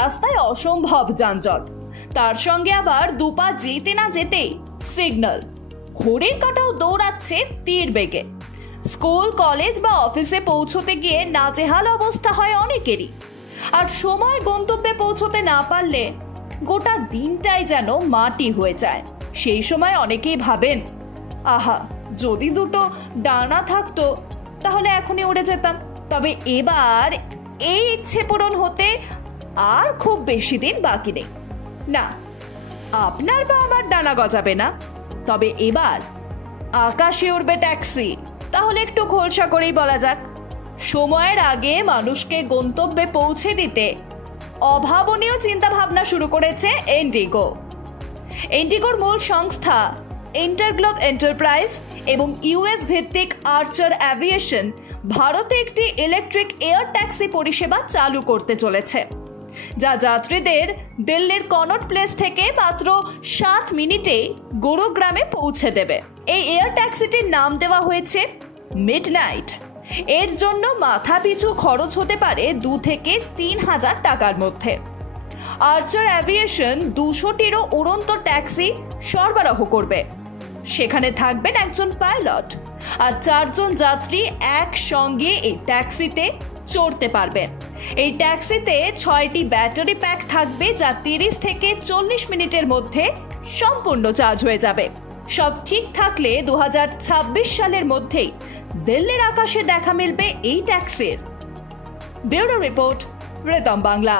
রাস্তায় অসম্ভব যানজট, তার সঙ্গে আবার দুপা যেতে না যেতেই সিগন্যাল। ঘড়ির কাঁটাও দৌড়াচ্ছে তীর বেগে। স্কুল, কলেজ বা অফিসে পৌঁছতে গিয়ে নাজেহাল অবস্থা হয় অনেকেরই। আর সময় গন্তব্যে পৌঁছতে না পারলে গোটা দিনটাই যেন মাটি হয়ে যায়। সেই সময় অনেকেই ভাবেন, আহা, যদি দুটো ডানা থাকতো তাহলে এখনই উড়ে যেতাম। তবে এবার এই ইচ্ছে পূরণ হতে আর খুব বেশি দিন বাকি নেই। না, আপনার বা আমার ডানা গজাবে না, তবে এবার আকাশে উড়বে ট্যাক্সি। তাহলে একটু খোলসা করেই বলা যাক, সময়ের আগে মানুষকে গন্তব্যে পৌঁছে দিতে অভাবনীয় চিন্তা ভাবনা শুরু করেছে ইন্ডিগো। ইন্ডিগোর মূল সংস্থা ইন্টারগ্লোব এন্টারপ্রাইজ এবং ইউএস ভিত্তিক আর্চার অ্যাভিয়েশন ভারতে একটি ইলেকট্রিক এয়ার ট্যাক্সি পরিষেবা চালু করতে চলেছে, যা যাত্রীদের দিল্লির কনট প্লেস থেকে মাত্র 7 মিনিটে গুরুগ্রামে পৌঁছে দেবে। এই এয়ার ট্যাক্সিটির নাম দেওয়া হয়েছে মিডনাইট। এর জন্য মাথা পিছু খরচ হতে পারে 2 থেকে 3 হাজার টাকার মধ্যে। আর্চার অ্যাভিয়েশন 200টিরও উড়ন্ত ট্যাক্সি সরবরাহ করবে। সেখানে থাকবেন একজন পাইলট আর 4 জন যাত্রী একসঙ্গে এই ট্যাক্সিতে চড়তে পারবেন। এই ট্যাক্সিতে 6টি ব্যাটারি প্যাক থাকবে, যা 30 থেকে 40 মিনিটের মধ্যে সম্পূর্ণ চার্জ হয়ে যাবে। সব ঠিক থাকলে 2026 সালের মধ্যেই দিল্লির আকাশে দেখা মিলবে এই ট্যাক্সির। Bureau report, Rhythm Bangla.